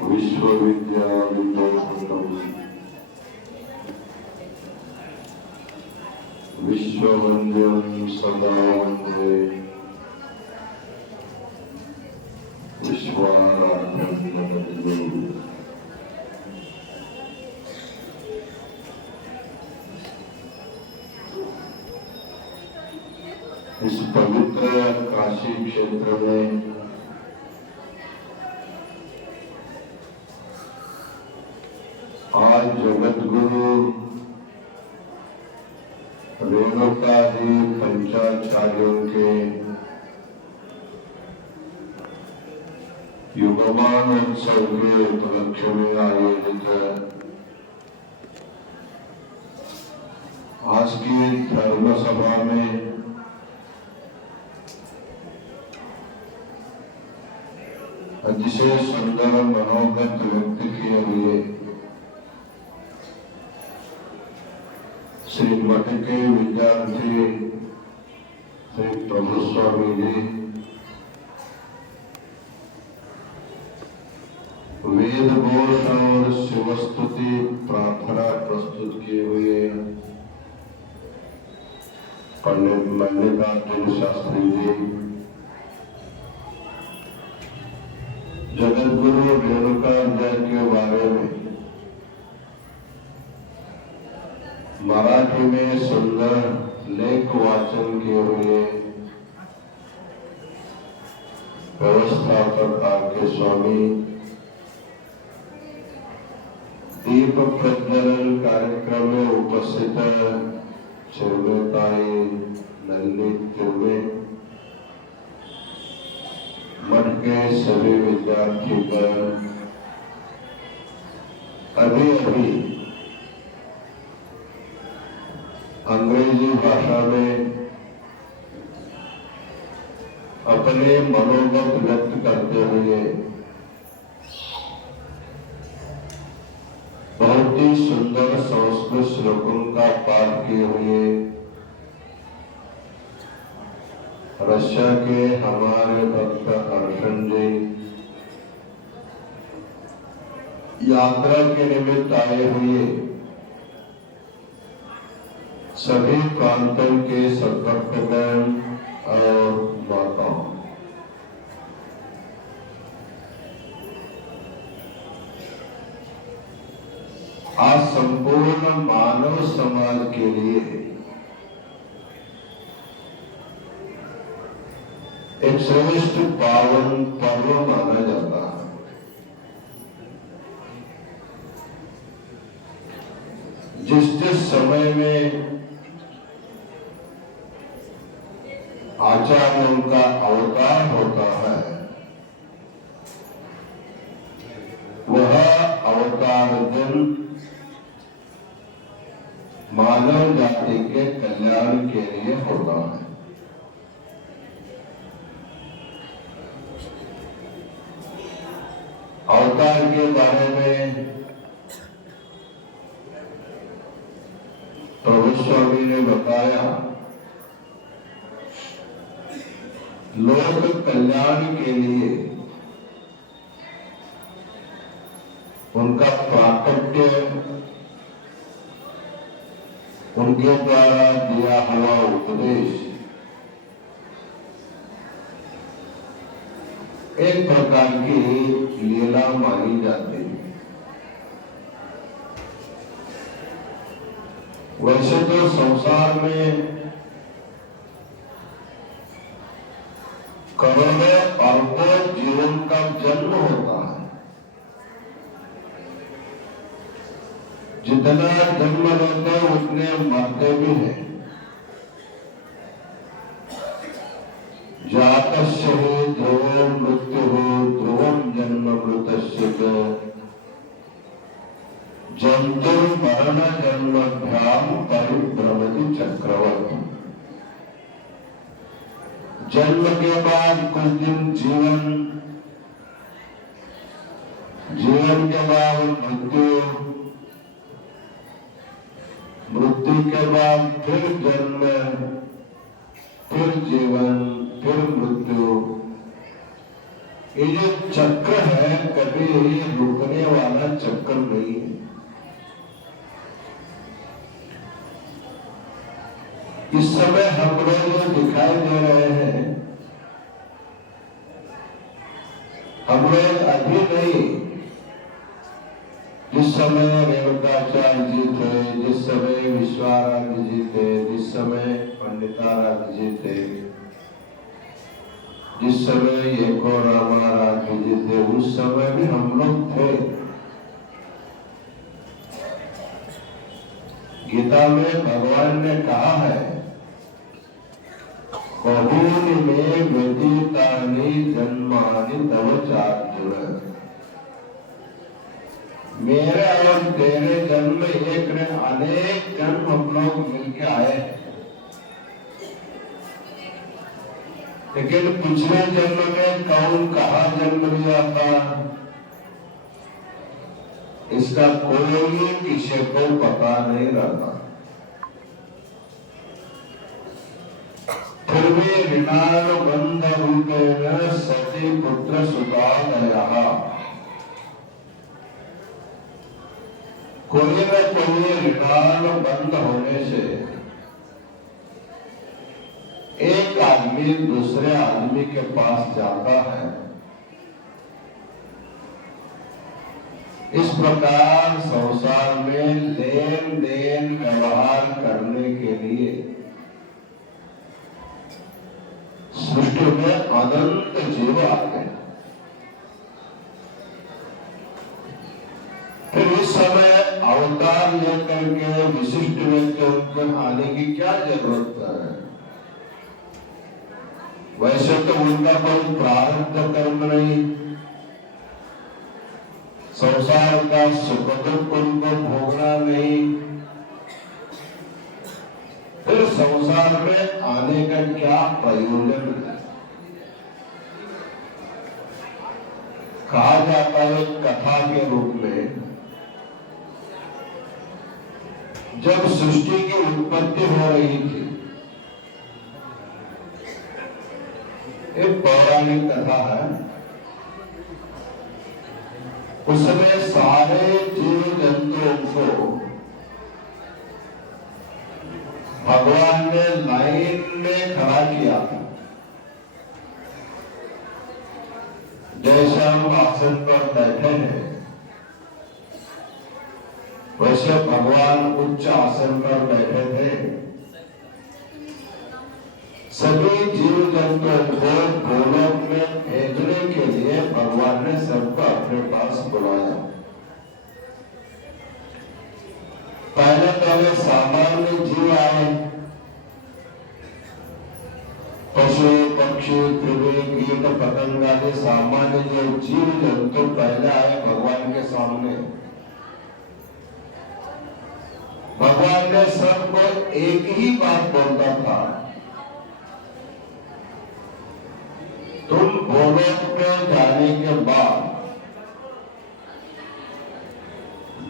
विश्वविद्यावितोषितम् विश्ववन्द्यं सदा वन्दे विश्वाराध्यं जगद्गुरुम्। इस पवित्र काशी क्षेत्र में आज जगद्गुरु रेणुकादि पंचाचार्यों के युगमान उत्सव के उपलक्ष्य में आयोजित आज की धर्म सभा में अतिशय सुंदर मनोगत व्यक्त किए हुए श्री मठ के विद्यार्थी श्री प्रभु स्वामी जी वेद घोष और शिवस्तुति प्रार्थना प्रस्तुत किए हुए पंडित मल्लिकार्जुन शास्त्री जी, जगद्गुरु रेणुकाचार्य के बारे में मराठी में सुंदर लेख वाचन किए हुए व्यवस्थापक आपके स्वामी, दीप प्रज्वलन कार्यक्रम में उपस्थित चिरमेताई नलिनी तिर्वे, मठ के सभी विद्यार्थीगण, अभी अंग्रेजी भाषा में अपने मनोगत व्यक्त करते हुए बहुत ही सुंदर संस्कृत श्लोकों का पाठ किए हुए रशिया के हमारे भक्त हर्षण जी यात्रा के निमित्त आए हुए सभी प्रांतों के सद्भक्तगण और माताओं, आज संपूर्ण मानव समाज के लिए एक श्रेष्ठ पावन पर्व माना जाता है। जिस समय में आचार्यों का अवतार होता है, वह अवतार दिन मानव जाति के कल्याण के लिए होता है। अवतार के बारे में प्रभु स्वामी ने बताया, लोक कल्याण के लिए उनका प्राकट्य, उनके द्वारा दिया हुआ उपदेश एक प्रकार की लीला मानी जाती है। वैसे तो संसार में करोड़ों अरबों जीवन का जन्म होता है। जितना जन्म लेते हैं उतने मरते भी हैं। जातस्य हो ध्रुवं मृत्युः ध्रुवं जन्म मृतस्य च जन्तुर्मरण जन्मभ्यां परिभ्रमति चक्रवत्। जन्म के बाद कुछ दिन जीवन, जीवन के बाद मृत्यु, मृत्यु के बाद फिर जन्म, फिर जीवन, फिर मृत्यु, ये जो चक्र है कभी रुकने वाला चक्र नहीं है। इस समय हम लोग दिखाई दे रहे हैं, हम लोग अभी नहीं, जिस समय रेणुकाचार्य जी थे, जिस समय विश्वाराध्य जी थे, जिस समय पंडिताराध्य जी थे, जिस समय एको रामाराध्य जी थे, उस समय भी हम लोग थे। गीता में भगवान ने कहा है, बहूनि में व्यतीतानि जन्मानि तव चार्जुन। मेरे और तेरे जन्म एक ने, अनेक जन्म हम लोग मिलके आए हैं, लेकिन पिछले जन्म में कौन कहाँ जन्म लिया था इसका कोई किसी को पता नहीं रहता। फिर भी ऋणानुबंध रूपेण सती पुत्र सुतादयः, कोई न कोई ऋणानुबंध होने से एक आदमी दूसरे आदमी के पास जाता है। इस प्रकार संसार में लेन देन व्यवहार करने के लिए सृष्टि में अनंत जीव आते हैं। फिर इस समय अवतार लेकर के विशिष्ट व्यक्तियों को आने की क्या जरूरत है? वैसे तो उनका कोई प्रारब्ध कर्म नहीं, संसार का सुख दुख उनको भोगना नहीं, फिर संसार में आने का क्या प्रयोजन है? कहा जाता है कथा के रूप में, जब सृष्टि की उत्पत्ति हो रही थी, एक पौराणिक कथा है, उसमें सारे जीव जंतुओं को भगवान ने लाइन में खड़ा किया। जैसे हम आसन पर बैठे हैं, वैसे भगवान उच्च आसन पर बैठे थे। सभी जीव जंतुओं को गोलोक में भेजने के लिए भगवान ने सबको अपने पास बुलाया। पहले सामान्य जीव आए, पशु पक्षी पृथ्वी कीट पतंग आदि सामान्य जो जीव जंतु पहले आए भगवान के सामने। भगवान ने सबको एक ही बात बोलता था, तुम गोलोक में जाने के बाद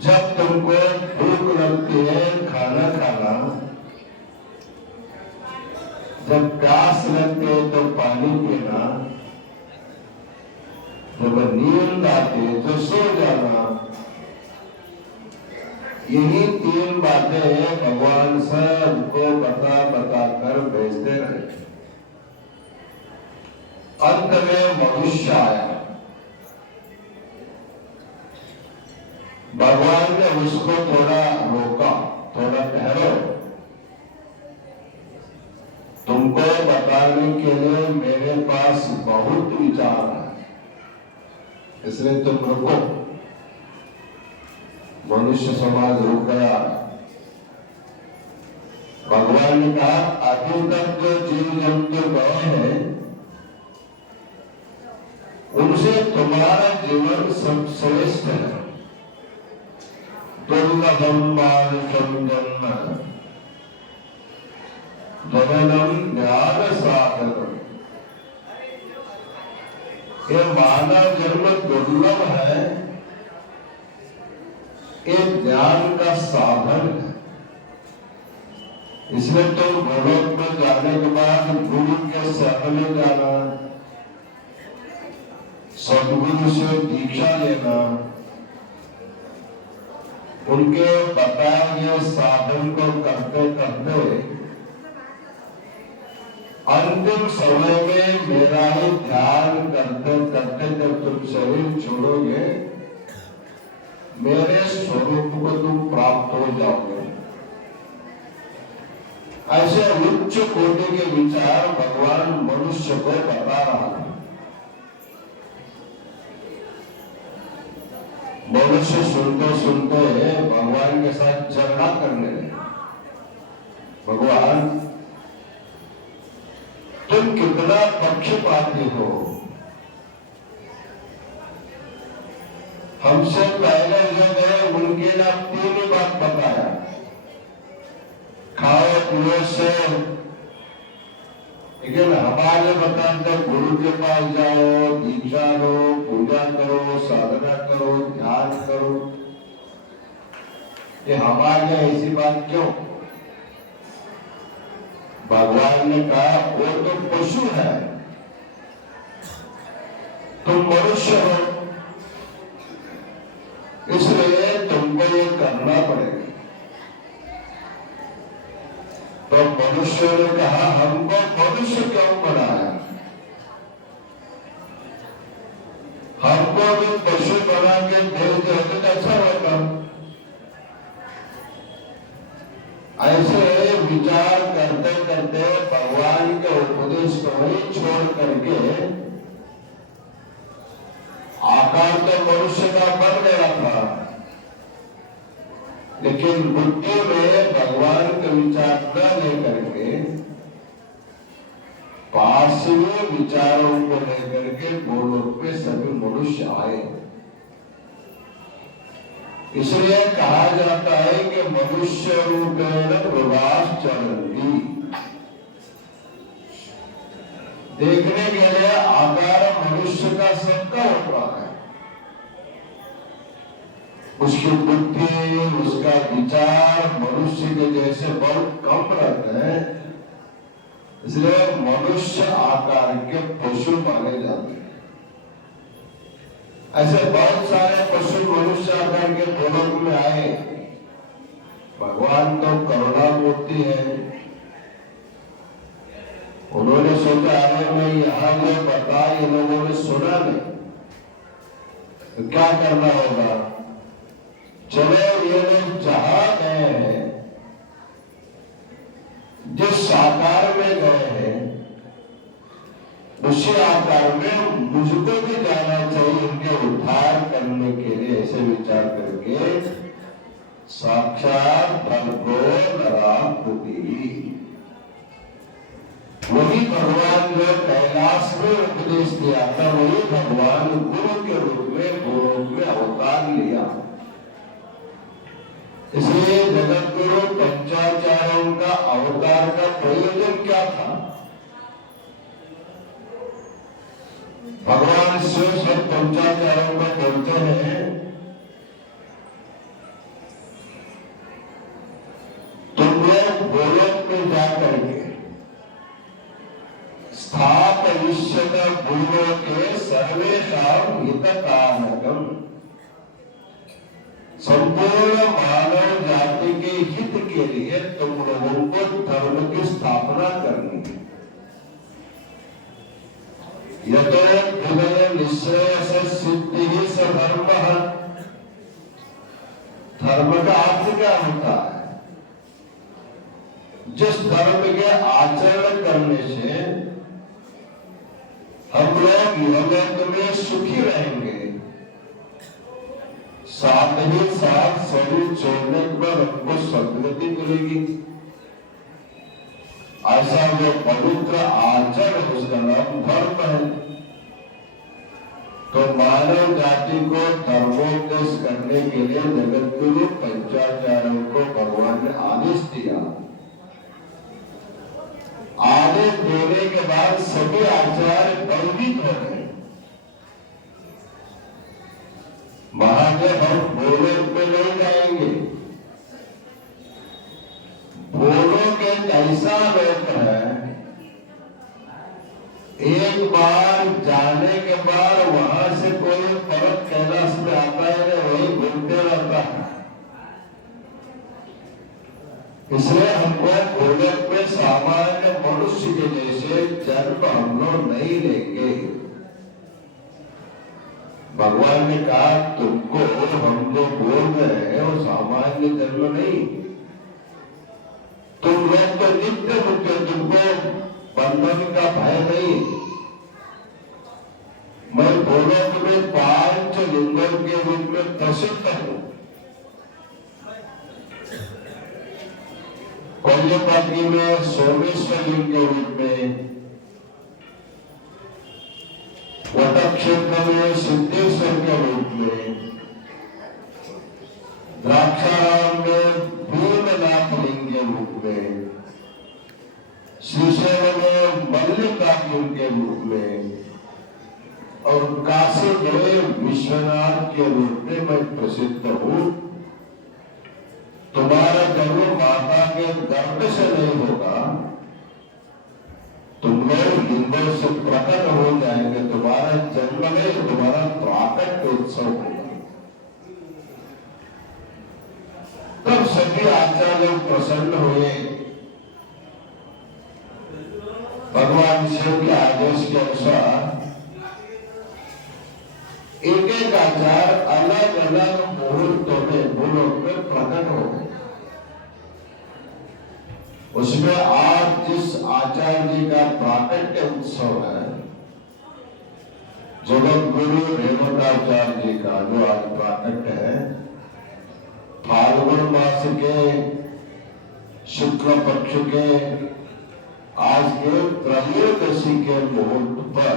जब तुमको भूख लगती है खाना खाना, जब प्यास लगती है तो पानी पीना, जब नींद आती है तो सो जाना। यही तीन बातें भगवान सबको बता बता कर भेजते रहे। अंत में मनुष्य आया, भगवान ने उसको थोड़ा रोका, थोड़ा ठहरो, तुमको बताने के लिए मेरे पास बहुत विचार है, इसलिए तुम रुको। मनुष्य समाज रुक गया। भगवान ने कहा, अभी तक जो जीव जंतु गए हैं उनसे तुम्हारा जीवन सब श्रेष्ठ है। दुर्लभम मानुषम जन्म जननम ज्ञान साधनम। ये मानव जन्म दुर्लभ है, एक ज्ञान का साधन है। इसलिए तुम गोलोक में जाने के बाद गुरु के शरण में जाना, सदगुरु से दीक्षा लेना, उनके बताए गए साधन को करते करते अंतिम समय में मेरा ही ध्यान करते करते जब तुम शरीर छोड़ोगे, मेरे स्वरूप को तुम प्राप्त हो जाओगे। ऐसे उच्च कोटि के विचार भगवान मनुष्य को बता रहा है। मनुष्य सुनते सुनते भगवान के साथ झगड़ा करने लगे। भगवान, तुम कितना पक्षपाती हो, हमसे पहले जो गए उनके लिए 3 बात बताया, खाओ पियो से, लेकिन हमारे बताते गुरु के पास जाओ, दीक्षा लो, पूजा करो, साधना करो, ध्यान करो। ये हमारे ऐसी बात क्यों? भगवान ने कहा वो तो पशु है, तुम मनुष्य हो, इसलिए तुमको ये करना पड़ेगा। तो मनुष्य ने कहा हमको मनुष्य क्यों बनाया, हमको भी पशु बना के भेज देते तो अच्छा होता। ऐसे विचार करते करते भगवान के उपदेश को ही छोड़ करके आकार तो मनुष्य का बन गया था, लेकिन बुद्धि में भगवान के विचार न लेकर के पार्श्व विचारों को लेकर के गोलोक में सभी मनुष्य आए। इसलिए कहा जाता है कि मनुष्य रूपेण प्रवास चलती, देखने के लिए आकार मनुष्य का सबका होता है, उसकी बुद्धि, उसका विचार मनुष्य के जैसे बहुत कम रहते हैं, इसलिए मनुष्य आकार के पशु माने जाते हैं। ऐसे बहुत सारे पशु मनुष्य आकार के गोलोक में आए। भगवान तो करुणा मूर्ति है, उन्होंने सोचा अरे मैं यहाँ जो बता ये लोगों ने सुना नहीं, तो क्या करना होगा, चले ये लोग जहां गए हैं, जिस आकार में गए हैं, उसी आकार में मुझको भी जाना चाहिए उनके उद्धार करने के लिए। ऐसे विचार करके साक्षात भगवो नराकृति, वही भगवान जो कैलाश में उपदेश दिया था, वही भगवान गुरु के रूप में गोलोक में अवतार लिया। इसलिए जगत गुरु पंचाचार्यों का अवतार का प्रयोजन क्या था? भगवान शिव सब पंचाचार्यों को बोलते हैं, तुम लोग गोलोक में जाकर के स्थापयिष्यत भूलोके सर्वेषां हितकारणकम्, संपूर्ण मानव जाति के हित के लिए तुम लोगों को धर्म की स्थापना करनी है। यतो विनय निश्रेयस सिद्धि स धर्मः, धर्म का अर्थ क्या होता है? जिस धर्म के आचरण करने से हम लोग युगलोक में सुखी रहेंगे, साथ ही साथ शरीर छोड़ने के बाद हमको सदगति मिलेगी, ऐसा जो पवित्र आचरण उसका नाम धर्म है। तो मानव जाति को धर्मोपदेश करने के लिए जगत गुरु पंचाचार्यों को भगवान ने आदेश दिया। आदेश देने के बाद सभी आचार्य भयभीत हो गए। महादेव हम गोलोक में नहीं जाएंगे, गोलोक एक ऐसा लोक है, एक बार जाने के बाद वहां से इसलिए हमको गोलक में सामान्य मनुष्य के जैसे जन्म हम लोग नहीं लेंगे। भगवान ने कहा तुमको हम जो बोल रहे हैं वो सामान्य जन्म नहीं, तुम लोग तो नित्य मुक्त, तुमको बंधन का भय नहीं। मैं गोलक में 5 लिंगों के रूप में प्रसिद्ध हूं। कौलिपाती में सोमेश्वर लिंग के रूप में, वट क्षेत्र में सिद्धेश्वर के रूप में, द्राक्षाराम में भीमनाथ लिंग के रूप में, श्रीशैल में मल्लिकार्जुन के रूप में और काशी में विश्वनाथ के रूप में मैं प्रसिद्ध हूं। तुम्हारा जन्म माता के गर्भ से नहीं होगा, तुम लोग लिंगों से प्रकट हो जाएंगे। तुम्हारा जन्म नहीं, तुम्हारा प्राकट्य उत्सव होगा। तब सभी आचार्य लोग प्रसन्न हुए। भगवान शिव के आदेश के अनुसार एक एक आचार्य अलग अलग मुहूर्तों में भूलोक में प्रकट हो गए। उसमें आज जिस आचार्य जी का प्राकट्य उत्सव है, जगत गुरु रेणुकाचार्य जी का जो आज प्राकट्य है, फाल्गुन मास के शुक्ल पक्ष के आज के त्रयोदशी के मुहूर्त पर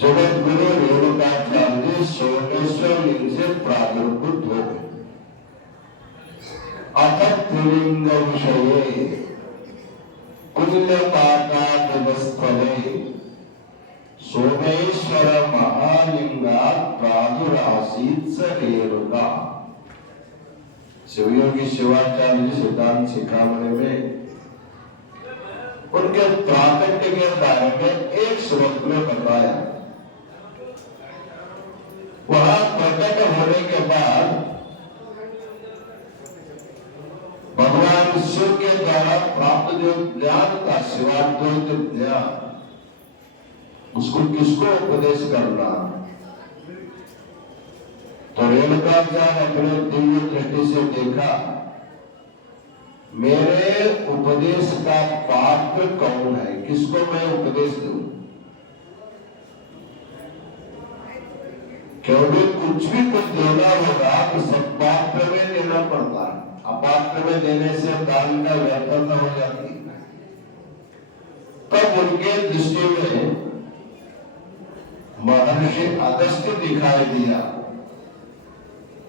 जगत गुरु रेणुकाचार्य जी सोमेश्वर लिंग से प्रादुर्भूत हो गए। अथ त्रिलिंग विषये कुल्यपाकादिवस्थले सोमेश्वर महालिंगात् प्रादुरासीत् स रेणुका। शिवयोगी शिवाचार्य जी सिद्धांत शिखामणि में उनके प्राकट्य के बारे में एक श्लोक में बताया। वहां प्रकट होने के बाद भगवान शिव के द्वारा प्राप्त जो ज्ञान था, शिवाद्वैत ज्ञान, उसको किसको उपदेश करना? तो रेणुकाचार्य अपने दिव्य दृष्टि से देखा, मेरे उपदेश का पात्र कौन है, किसको मैं उपदेश दूं? क्योंकि कुछ देना होगा तो सब पात्र में देना पड़ता है। अपात्र में देने से दान का व्यर्थता हो जाती है। तब उनके दृष्टि में महर्षि अगस्त्य दिखाई दिया,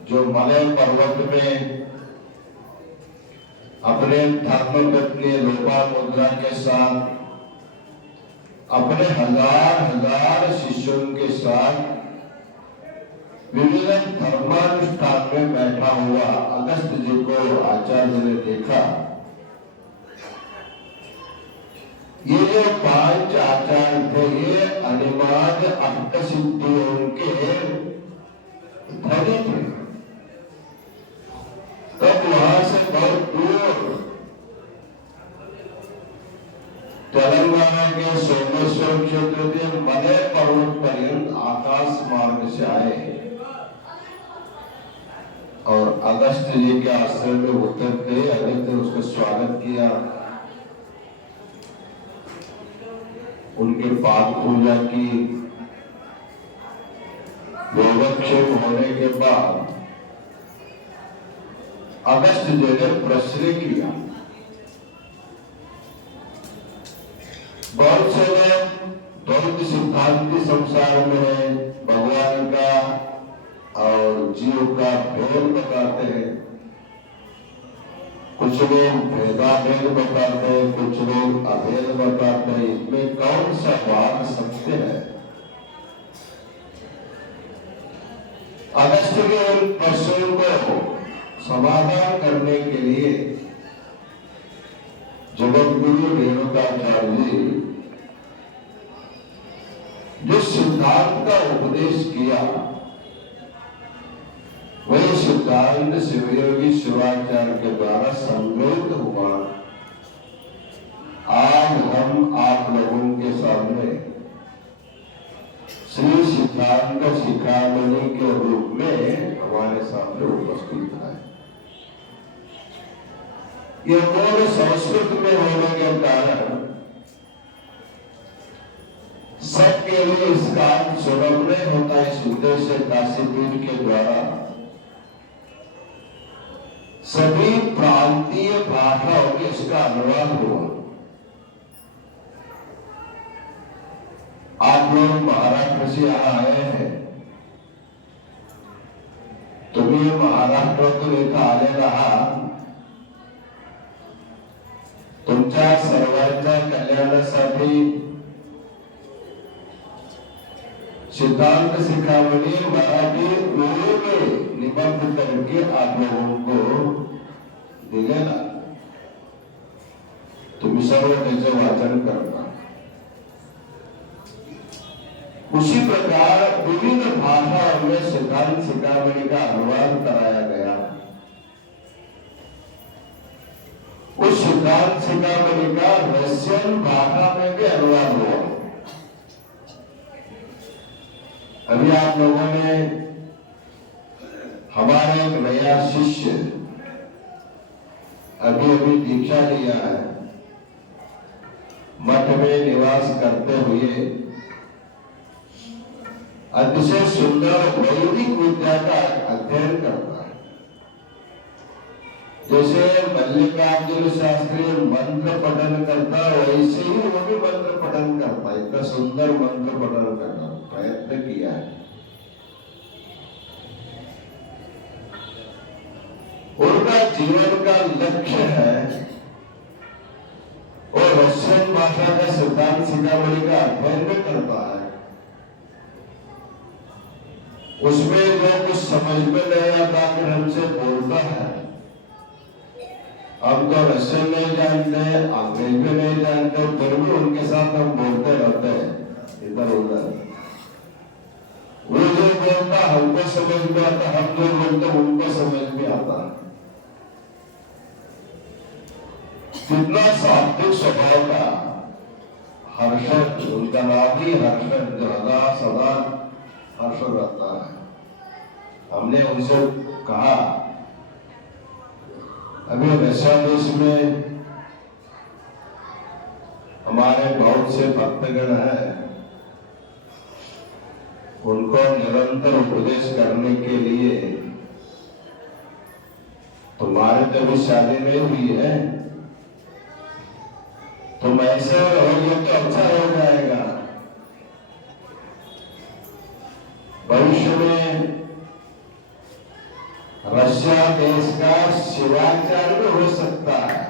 जो मलय पर्वत में अपने धर्मपत्नी लोपामुद्रा के साथ अपने हजार शिष्यों के साथ विभिन्न धर्मानुष्ठान में बैठा हुआ अगस्त्य जी को आचार्य ने देखा। ये जो 5 आचार्य थे, ये अनिमाद अष्टसिद्धियों के धनी थे। तब वहां से बहुत दूर तेलंगाना के सोमेश्वर क्षेत्र के मलय पर्वत पर्यंत आकाश मार्ग से आए और अगस्त्य जी के आश्रम में उतर गए। अगस्त्य ने उसका स्वागत किया, उनके पाद पूजा की। योगक्षेम होने के बाद अगस्त्य जी ने प्रश्न किया। बहुत से लोग द्वैत सिद्धांति संसार में है, भगवान का और जीव का भेद बताते हैं। कुछ लोग भेदाभेद बताते हैं, कुछ लोग अभेद बताते हैं। इसमें कौन सा बात सत्य है? अगस्त्य के उन प्रश्नों को समाधान करने के लिए जगत गुरु रेणुकाचार्य जी जिस सिद्धांत का उपदेश किया, वही सिद्धांत शिवयोगी शिवाचार्य के द्वारा संग्रहित हुआ, आज हम आप लोगों के सामने श्री सिद्धांत शिखामणि के रूप में हमारे सामने उपस्थित है। यह मूल संस्कृत में होने के कारण सबके लिए इसका सुलभ नहीं होता। इस उद्देश्य से काशीपीठ के द्वारा सभी प्रांतीय भाषाओं में इसका अनुवाद हुआ। आप लोग महाराष्ट्र से यहां आए हैं, तुम्ही महाराष्ट्रातून इथं आलेला आहात, तुमच्या सर्वांच्या कल्याणासाठी सिद्धांत शिखामणि मराठी उर्दू में निबंध करके आप लोगों को दिलेला, तुम्ही सर्व त्याचे वाचन करता। उसी प्रकार विभिन्न भाषाओं में सिद्धांत शिखामणि का अनुवाद कराया गया। उस सिद्धांत शिखामणि का रशियन भाषा में भी अनुवाद हुआ। अभी आप लोगों ने हमारे एक नया शिष्य अभी दीक्षा लिया है, मठ में निवास करते हुए अतिशय सुंदर वैदिक विद्या का अध्ययन करता है। जैसे मल्लिकार्जुन शास्त्री मंत्र पठन करता, वैसे ही वो भी मंत्र पठन करता। इतना सुंदर मंत्र पठन करना प्रयत्न किया है। उनका जीवन का लक्ष्य है और रशियन भाषा का सिद्धांत शिखामणि का अध्ययन करता है। उसमें जो कुछ समझ में नहीं आता फिर हमसे बोलता है। हम तो रशियन नहीं जानते, अंग्रेजी में नहीं जानते, फिर भी उनके साथ हम बोलते रहते हैं इधर उधर। वो जो बोलता हमको समझ में आता, हम जो बोलते उनको समझ में आता। कितना सात्विक स्वभाव का हर्षद, उनका नाम ही हर्षद, सदा हर्ष रहता है। हमने उनसे कहा, अभी रशिया देश में हमारे बहुत से भक्तगण हैं, उनको निरंतर उपदेश करने के लिए तुम्हारे तो भी शादी नहीं हुई है, तुम ऐसे रहोगे तो अच्छा हो जाएगा। भविष्य में रशिया देश का शिवाचार्य हो सकता है।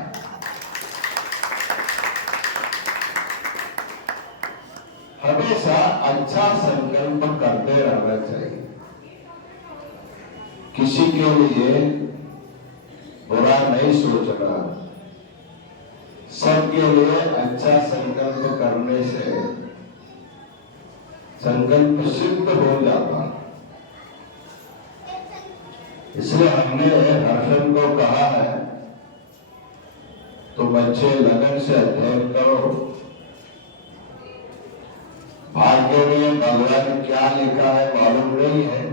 हमेशा अच्छा संकल्प करते रहना चाहिए, किसी के लिए बुरा नहीं सोचना। सबके लिए अच्छा संकल्प करने से संकल्प सिद्ध हो जाता। इसलिए हमने हर्षन को कहा है, तुम अच्छे लगन से अध्ययन करो। भाग्य में भगवान क्या लिखा है मालूम नहीं है,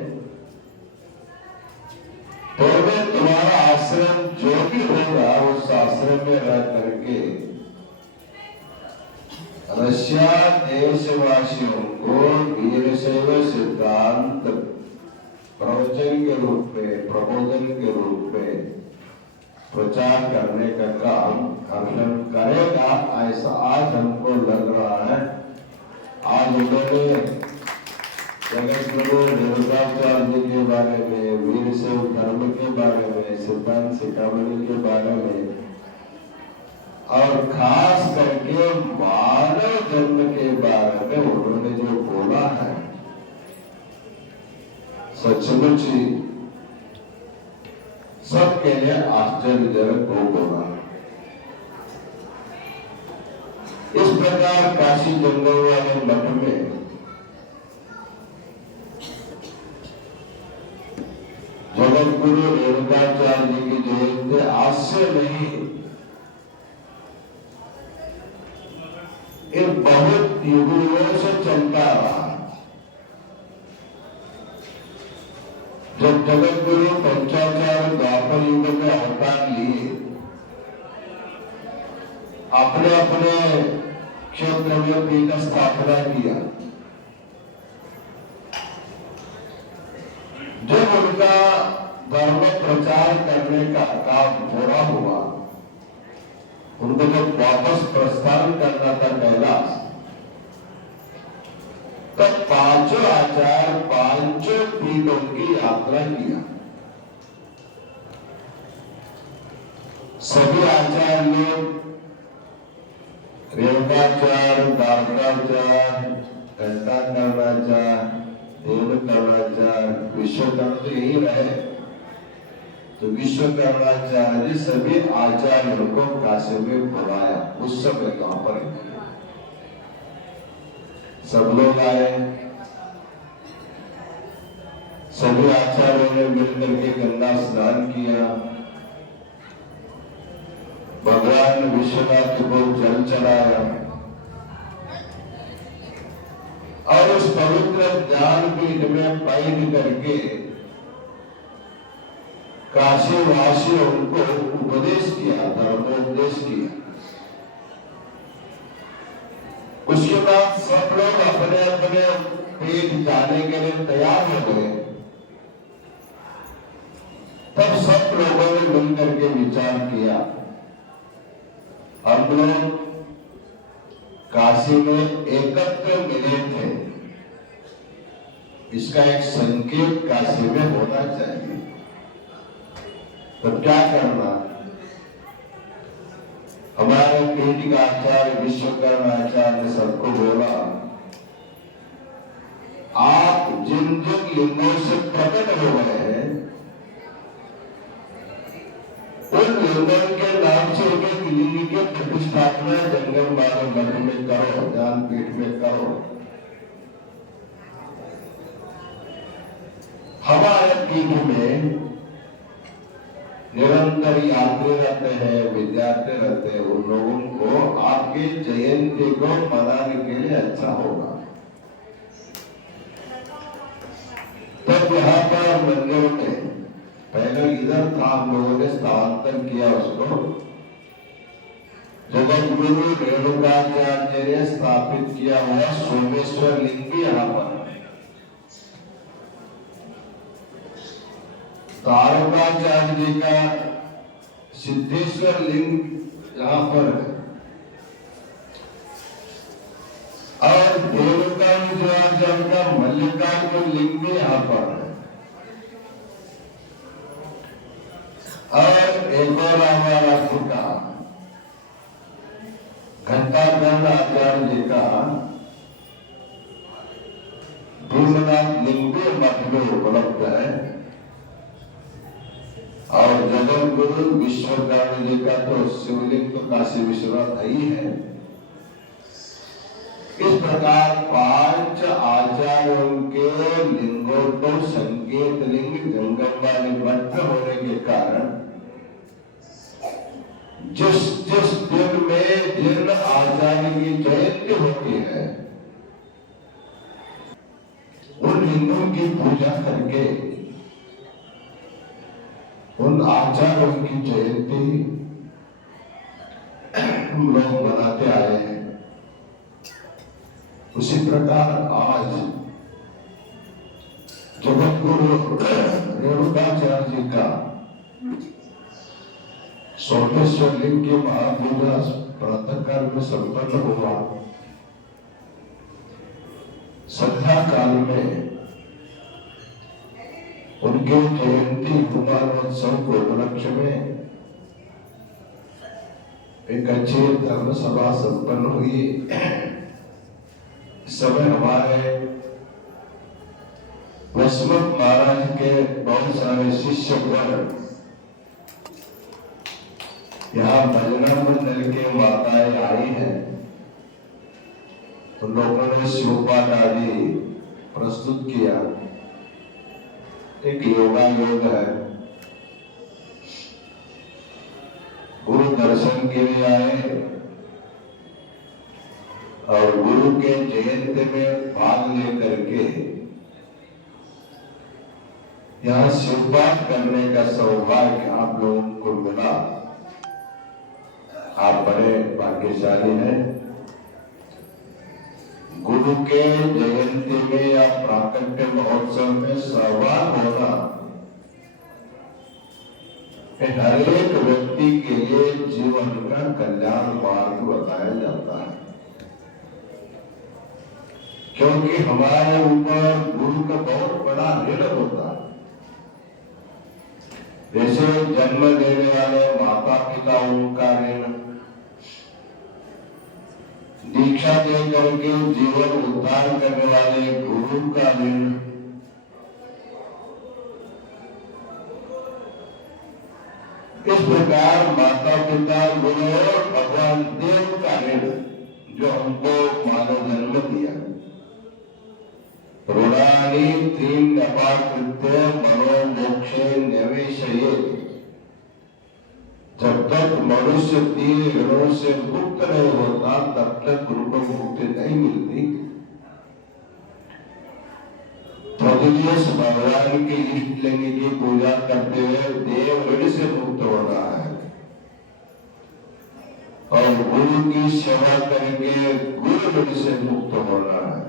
तो मैं तुम्हारा आश्रम जो भी होगा उस आश्रम में रह करके रशिया देशवासियों को वीरशैव सिद्धांत प्रवचन के रूप में, प्रबोधन के रूप में प्रचार करने का काम हर्षण करेगा, ऐसा आज हमको लग रहा है। आज उन्होंने जगत प्रभु रेणुकाचार्य के बारे में, वीरशैव धर्म के बारे में, सिद्धांत शिखामणि के बारे में और खास करके मानव जन्म के बारे में उन्होंने जो बोला है, सचमुच ही सबके लिए आश्चर्यजनक हो बोला। इस प्रकार काशी जंगल वाले मठ में जगत गुरु जब जगत गुरु पंचाचार्य द्वापर युग में अवतार लिए, अपने अपने क्षेत्र में पीठ स्थापना किया। जब उनका धर्म प्रचार करने का काम पूरा हुआ, उनको जब वापस प्रस्थान करना था कैलाश, तब पांचों आचार्य पांचों पीठों की यात्रा किया। सभी आचार्य लोग रेवकाचार्य, दार्काचार्य, घंटाकर्णाचार्य, देवकर्णाचार्य, विश्वकर्मा तो यही रहे, तो विश्वकर्माचार्य सभी आचार्यों को काशी में बुलाया। उस समय कहां पर सब लोग आए, सभी आचार्यों ने मिलकर के गंगा स्नान किया, भगवान विश्वनाथ को जल चढ़ाया और उस पवित्र ज्ञानपीठ में बैठ करके काशीवासियों को उपदेश किया, धर्मोपदेश किया। उसके बाद सब लोग अपने अपने पेट जाने के लिए तैयार हो गए। तब सब लोगों ने मिलकर के विचार किया, हम लोग काशी में एकत्र मिले थे, इसका एक संकेत काशी में होना चाहिए। तो क्या करना? हमारे पीठ का आचार्य विश्वकर्मा आचार्य ने सबको बोला, आप जिन जिन लिंगों से प्रकट हो गए हैं, उन लिंगों के नाम से एक लिंग की प्रतिष्ठापना जंगल बाबा मठ में करो, ज्ञानपीठ में करो। हमारे पीठ में निरंतर यात्री रहते हैं, विद्यार्थी रहते हैं, उन लोगों को आपके जयंती को मनाने के लिए अच्छा होगा। तब यहाँ पर मंदिर में पहले इधर था, हम लोगों ने स्थानांतर किया उसको। जगत गुरु रेणुकाचार्य ने स्थापित किया हुआ सोमेश्वर लिंग भी यहाँ पर, तारकाचार्य जी का सिद्धेश्वर लिंग यहाँ पर है, और देवकाचार्य का मल्लिकार्जुन लिंग भी यहाँ पर है, और एक और हमारा का घंटाकर्ण आचार्य जी का भीमनाथ लिंग भी मठ में उपलब्ध है, और जगत गुरु विश्वकर्मा जी का तो शिवलिंग तो काशी विश्वनाथ ही है। इस प्रकार पांच आचार्यों के लिंगों को संकेत लिंग जंगम में बद्ध होने के कारण जिस जिस दिन में जिन आचार्य की जयंती होती है, उन लिंगों की पूजा करके उन आचार्यों की जयंती हम लोग मनाते आए हैं। उसी प्रकार आज जगत गुरु रेणुकाचार्य जी का सोमेश्वर लिंग की महापूजा प्रातः काल में संपन्न हुआ। संध्या काल में उनके जयंती कुमारोत्सव के उपलक्ष्य में एक अच्छी धर्म सभा संपन्न हुई। इस समय हमारे वसुमत महाराज के बहुत सारे शिष्य वर्ग यहाँ भजना मंडल के माताएं आई हैं। उन लोगों ने शिवपाठ आदि प्रस्तुत किया। एक योगा योग है, गुरु दर्शन के लिए आए और गुरु के जयंती में भाग लेकर के यहाँ शिवपाठ करने का सौभाग्य आप लोगों को मिला। आप बड़े भाग्यशाली हैं। गुरु के जयंती में या प्राकट्य महोत्सव में सहभाग होना हर एक व्यक्ति के लिए जीवन का कल्याण मार्ग बताया जाता है, क्योंकि हमारे ऊपर गुरु का बहुत बड़ा ऋण होता है। जैसे जन्म देने वाले माता पिता उनका ऋण, दीक्षा दे करके जीवन उद्धार करने वाले गुरु का ऋण, इस प्रकार माता पिता गुरु और भगवान देव का ऋण जो हमको मानव जन्म दिया। ऋणानि त्रीणि अपाकृत्य मनो मोक्षे निवेशयेत्। जब तक मनुष्य 3 ऋणों से मुक्त नहीं होता तब तक गुरु को मुक्ति नहीं मिलती। भगवान के इष्ट लिंग की पूजा करते हुए देव ऋण से मुक्त हो रहा है और गुरु की सेवा करके गुरु ऋण से मुक्त हो रहा है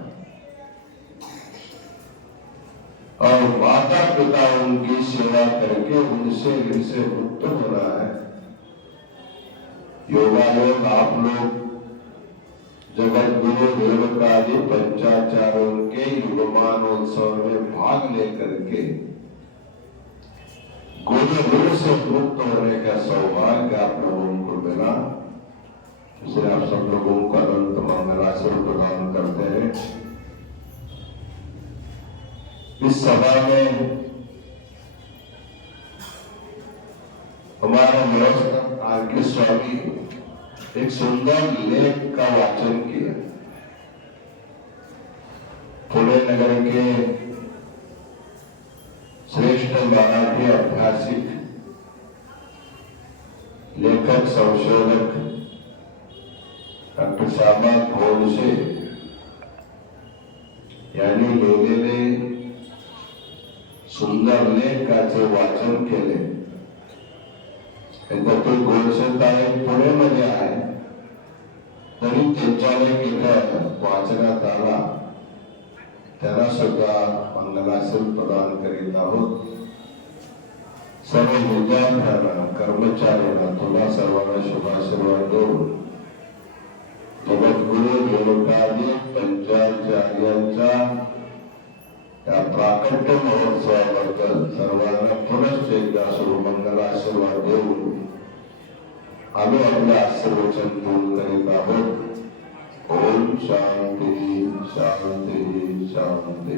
और माता पिता उनकी सेवा करके उनसे ऋण से मुक्त हो रहा है। योगायोग आप लोग जगत गुरु देवतादि पंचाचार्यों के युगमानोत्सव में भाग लेकर के गुरु ऋण से मुक्त होने का सौभाग्य आप लोगों को मिला। इसलिए आप सब लोगों को अनंत मंगलाचरण प्रदान करते हैं। इस सभा में हमारा व्यवस्था आगे स्वामी एक सुंदर लेख का वाचन किया। पुणे नगर के श्रेष्ठ मराठी ऐतिहासिक लेखक संशोधक डॉक्टर श्यामा गोडसे यांनी लिहिलेले सुंदर लेखाचे वाचन केले। त्यातून गोडसेताई पुण्यामध्ये आहे तरी त्यांच्या लेख इथं वाचण्यात आला। त्यांना सुद्धा मंगलाचरण प्रदान करीत आहोत। सर्व विद्यार्थ्यांना कर्मचाऱ्यांना तुला सर्वांना शुभाशीर्वाद देऊन जगद्गुरु देवतादि पंचाचार्यांच्या या प्राकट्य महोत्सवाबद्दल सर्वांना पुनश्च एकदा शुभमंगल आशीर्वाद देऊन आम्ही आपले आशीर्वचन पूर्ण करीत आहोत। ओम शांती शांती शांती।